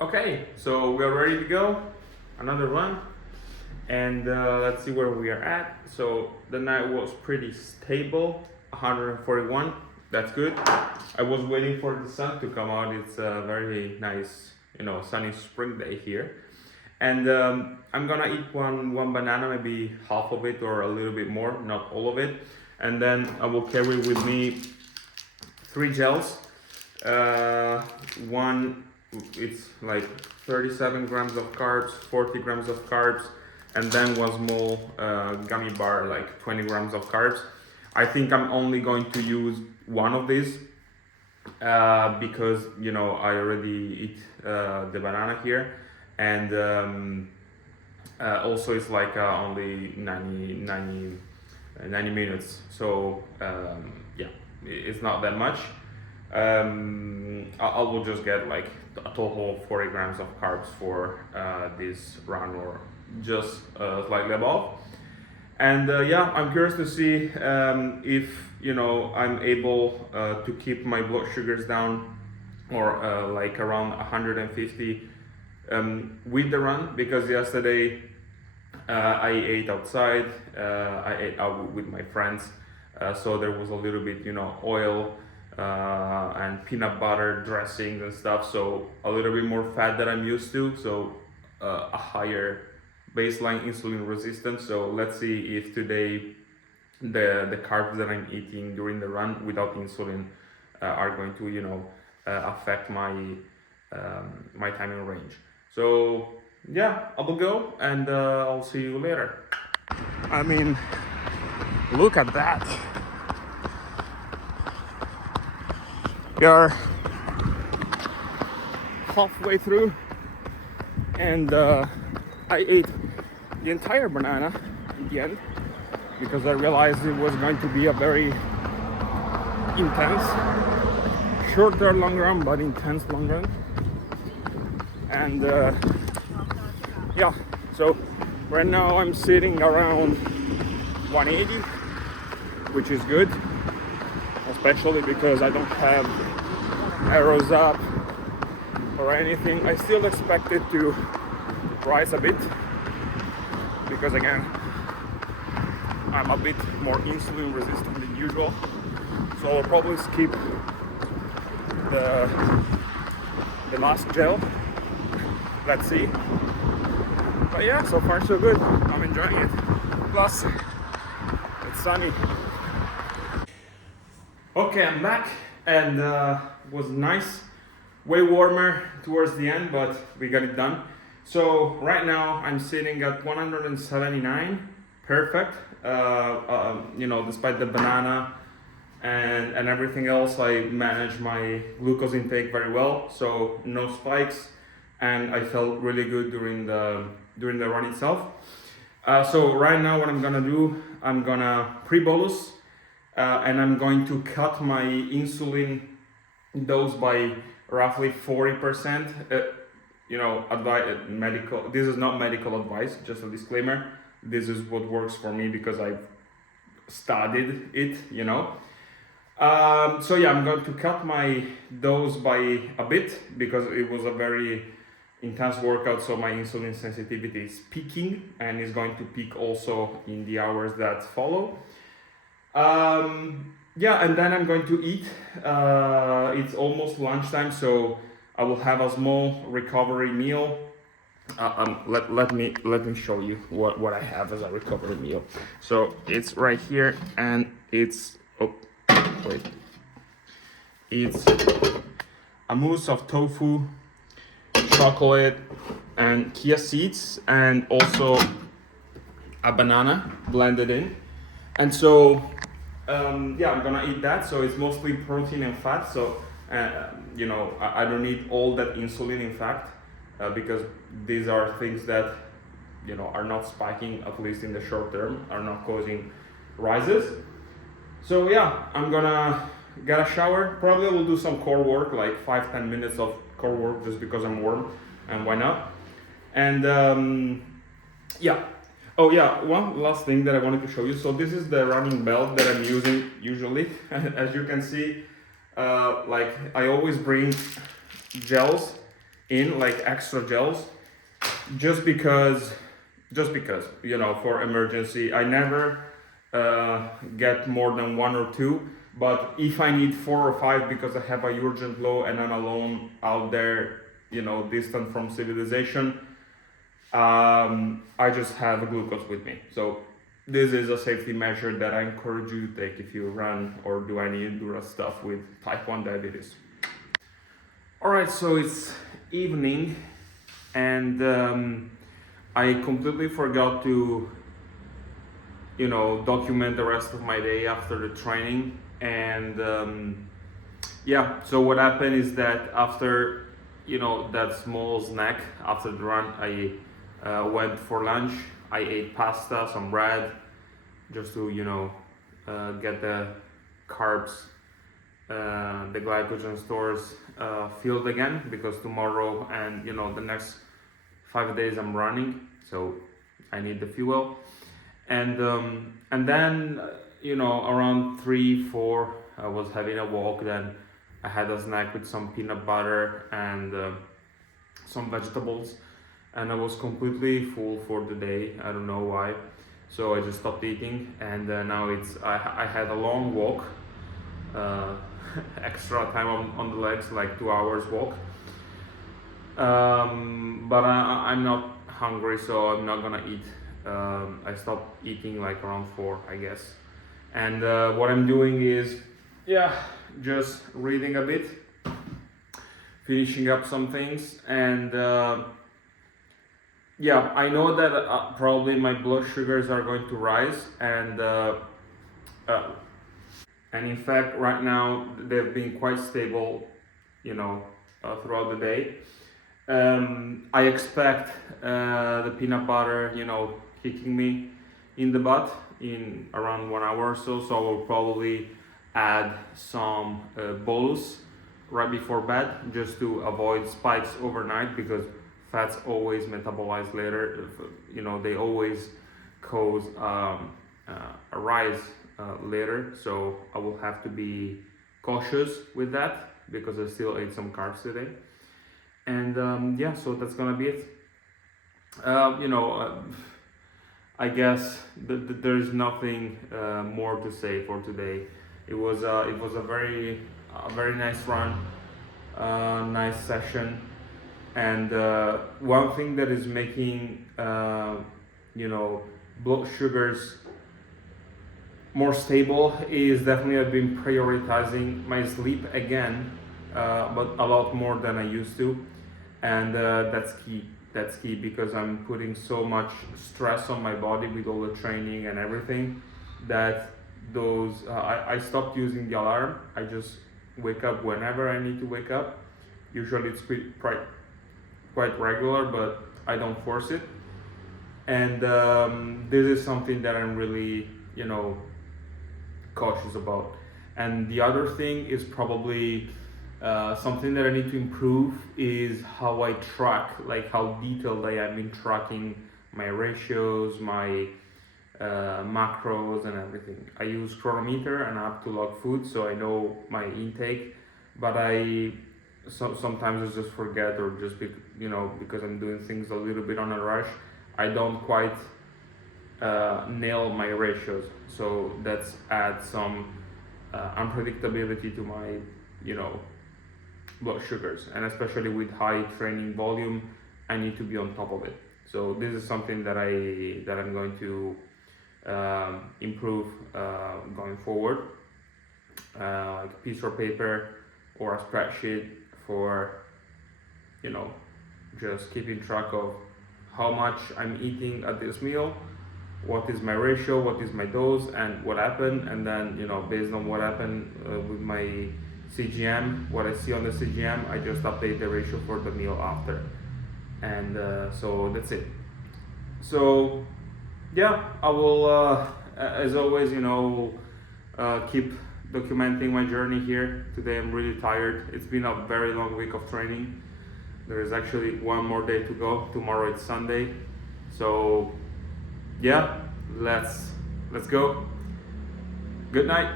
Okay, so we're ready to go. Another run, and let's see where we are at. So the night was pretty stable, 141. That's good. I was waiting for the sun to come out. It's a very nice, sunny spring day here. And I'm gonna eat one banana, maybe half of it or a little bit more, not all of it. And then I will carry with me 3 gels. One, it's like 37 grams of carbs, 40 grams of carbs, and then one small gummy bar, like 20 grams of carbs. I think I'm only going to use one of these because I already eat the banana here, and also it's like only 90 minutes, so yeah, it's not that much. I will just get like a total of 40 grams of carbs for this run, or just slightly above. And yeah, I'm curious to see if I'm able to keep my blood sugars down, or like around 150 with the run, because yesterday I ate outside, I ate out with my friends, so there was a little bit oil and peanut butter dressings and stuff, so a little bit more fat than I'm used to, so a higher baseline insulin resistance. So let's see if today the carbs that I'm eating during the run without insulin are going to affect my my time in range. So yeah, I will go, and I'll see you later. I mean, look at that. We are halfway through, and I ate the entire banana in the end, because I realized it was going to be a very intense, shorter long run, but intense long run. And yeah, so right now I'm sitting around 180, which is good, especially because I don't have arrows up or anything. I still expect it to rise a bit, because again, I'm a bit more insulin resistant than usual, so I'll probably skip the last gel. Let's see. But yeah, so far so good. I'm enjoying it. Plus, it's sunny. Okay, I'm back, and it was nice. Way warmer towards the end, but we got it done. So right now I'm sitting at 179, perfect. Despite the banana and everything else, I managed my glucose intake very well, so no spikes, and I felt really good during the run itself. So right now what I'm gonna do, I'm gonna pre-bolus, and I'm going to cut my insulin dose by roughly 40%. Medical. This is not medical advice, just a disclaimer. This is what works for me because I've studied it, So yeah, I'm going to cut my dose by a bit, because it was a very intense workout, so my insulin sensitivity is peaking, and is going to peak also in the hours that follow. Yeah, and then I'm going to eat. It's almost lunchtime, so I will have a small recovery meal. Let me show you what I have as a recovery meal. So it's right here, and it's it's a mousse of tofu, chocolate, and chia seeds, and also a banana blended in. And so yeah, I'm gonna eat that. So it's mostly protein and fat, so I don't need all that insulin, in fact, because these are things that are not spiking, at least in the short term, are not causing rises. So yeah, I'm gonna get a shower. Probably I will do some core work, like 5-10 minutes of core work, just because I'm warm, and why not. And yeah. Oh yeah, one last thing that I wanted to show you. So this is the running belt that I'm using usually. As you can see, like I always bring gels in like extra gels, just because you know, for emergency. I never get more than 1 or 2, but if I need 4 or 5 because I have a urgent low and I'm alone out there, you know, distant from civilization, I just have glucose with me. So this is a safety measure that I encourage you to take if you run or do any endurance stuff with type 1 diabetes. All right, so it's evening, and I completely forgot to, you know, document the rest of my day after the training. And yeah, so what happened is that after, you know, that small snack after the run, I went for lunch. I ate pasta, some bread, just to, you know, get the carbs, the glycogen stores filled again, because tomorrow and, you know, the next 5 days I'm running, so I need the fuel. And then, you know, around 3-4 I was having a walk. Then I had a snack with some peanut butter and some vegetables, and I was completely full for the day. I don't know why, so I just stopped eating. And now I had a long walk, extra time on the legs, like 2 hours walk. But I'm not hungry, so I'm not gonna eat. I stopped eating like around 4, I guess. And what I'm doing is, yeah, just reading a bit, finishing up some things, and yeah, I know that probably my blood sugars are going to rise, and in fact right now they've been quite stable, you know, throughout the day. I expect the peanut butter, you know, kicking me in the butt in around 1 hour or so. So I will probably add some bolus right before bed, just to avoid spikes overnight, because fats always metabolize later. You know, they always cause a rise later. So I will have to be cautious with that, because I still ate some carbs today. And yeah, so that's gonna be it. You know, I guess there's nothing more to say for today. It was a very nice run, nice session, and one thing that is making you know, blood sugars more stable is definitely I've been prioritizing my sleep again, but a lot more than I used to, and that's key. That's key, because I'm putting so much stress on my body with all the training and everything, that those I stopped using the alarm. I just wake up whenever I need to wake up. Usually it's quite regular, but I don't force it. And this is something that I'm really, you know, cautious about. And the other thing is probably something that I need to improve, is how I track, like how detailed I am in tracking my ratios, my macros and everything. I use chronometer and app to log food, so I know my intake, but sometimes I just forget, or just you know, because I'm doing things a little bit on a rush, I don't quite nail my ratios. So that's add some unpredictability to my, you know, blood sugars, and especially with high training volume, I need to be on top of it. So this is something that I'm going to improve going forward, like a piece of paper or a spreadsheet for, you know, just keeping track of how much I'm eating at this meal, what is my ratio, what is my dose, and what happened. And then, you know, based on what happened with my CGM, what I see on the CGM, I just update the ratio for the meal after. And so that's it. So yeah, I will as always, you know, keep documenting my journey here. Today I'm really tired. It's been a very long week of training. There is actually one more day to go. Tomorrow it's Sunday. So yeah, let's go. Good night.